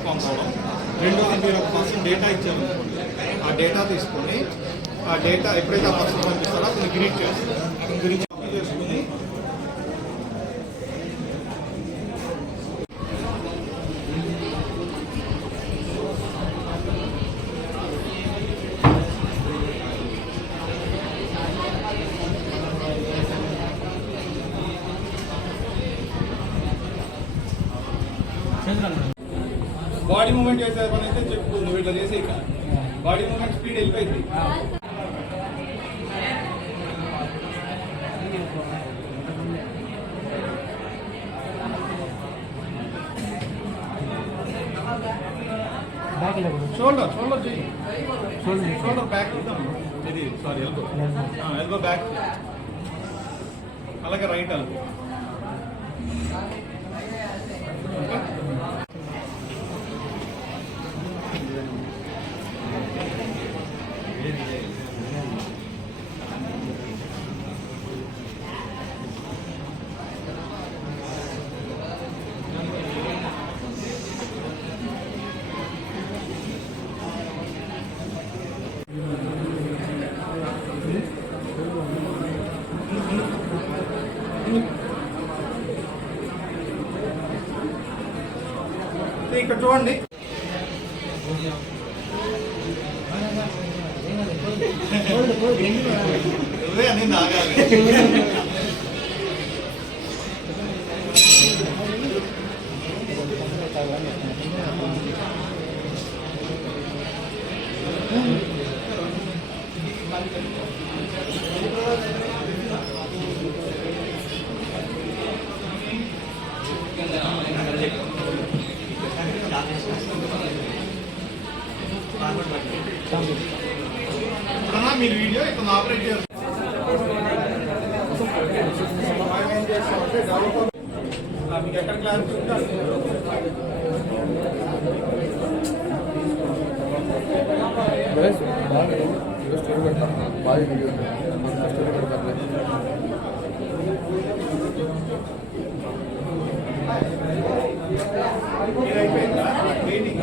Response అవ్వడం. రెండోది మీరు ఒక పర్సన్ డేటా ఇచ్చారు, ఆ డేటా తీసుకొని ఆ డేటా ఎప్పుడైతే ఆ పర్సన్ పంపిస్తారో అతను గ్రీట్ చేస్తారు. అతని గురించి చేసుకుని బాడీ మూమెంట్ చేసే పని అయితే చెప్పు, నువ్వు ఇట్లా చేసే ఇక బాడీ మూమెంట్ స్పీడ్ వెళ్ళిపోయింది. షోల్డర్ షోల్డర్ చెయ్యి, షోల్డర్ బ్యాక్ ఇది సారీ ఎల్బో, ఎల్బో బ్యాక్, అలాగే రైట్ ఎల్బో. ఇక్కడ చూడండి, నువ్వే అని నాగాలి. ఇప్పుడన్నా మీరు వీడియో ఇక్కడ ఆపరేట్ చేస్తారు. మీకు ఎక్కడ క్లారిటీ ఉంటారు అయిపోయిందా వెయిటింగ్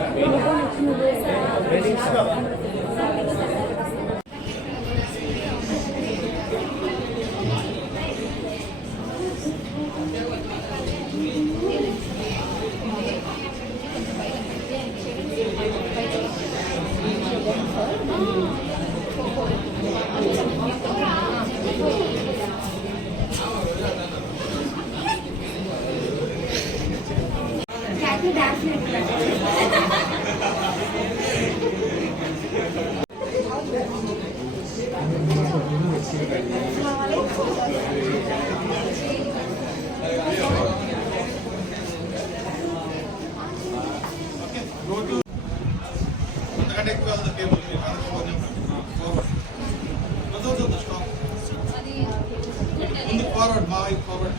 ఫార్వర్డ్ మా ఫార్వర్డ్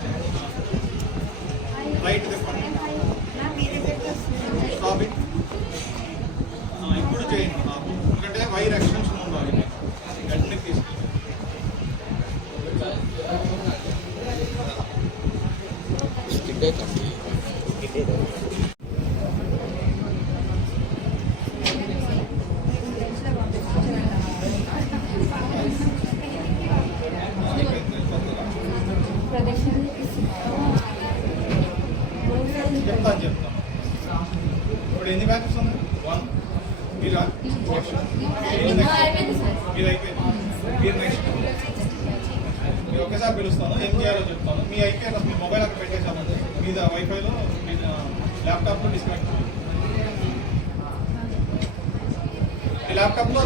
రైట్ స్టాప్ ఇట్. ఇప్పుడు చేయండి, ఎందుకంటే వైర్ ఎక్స్టెన్షన్ ఉండాలి, వెంటనే తీసుకెళ్ళి చెప్తాను. ఇప్పుడు ఎన్ని బ్యాచెస్ ఉన్నాయి? 1 మీరు అయిపోయింది, మీరు నెక్స్ట్ మీరు ఒకేసారి పిలుస్తాను, ఏం చేయాలో చెప్తాను. మీ అయిపోయిన మీ మొబైల్ అక్కడ పెట్టేసామండి, మీద వైఫైలో మీ ల్యాప్టాప్లో డిస్కనెక్ట్, మీ ల్యాప్టాప్లో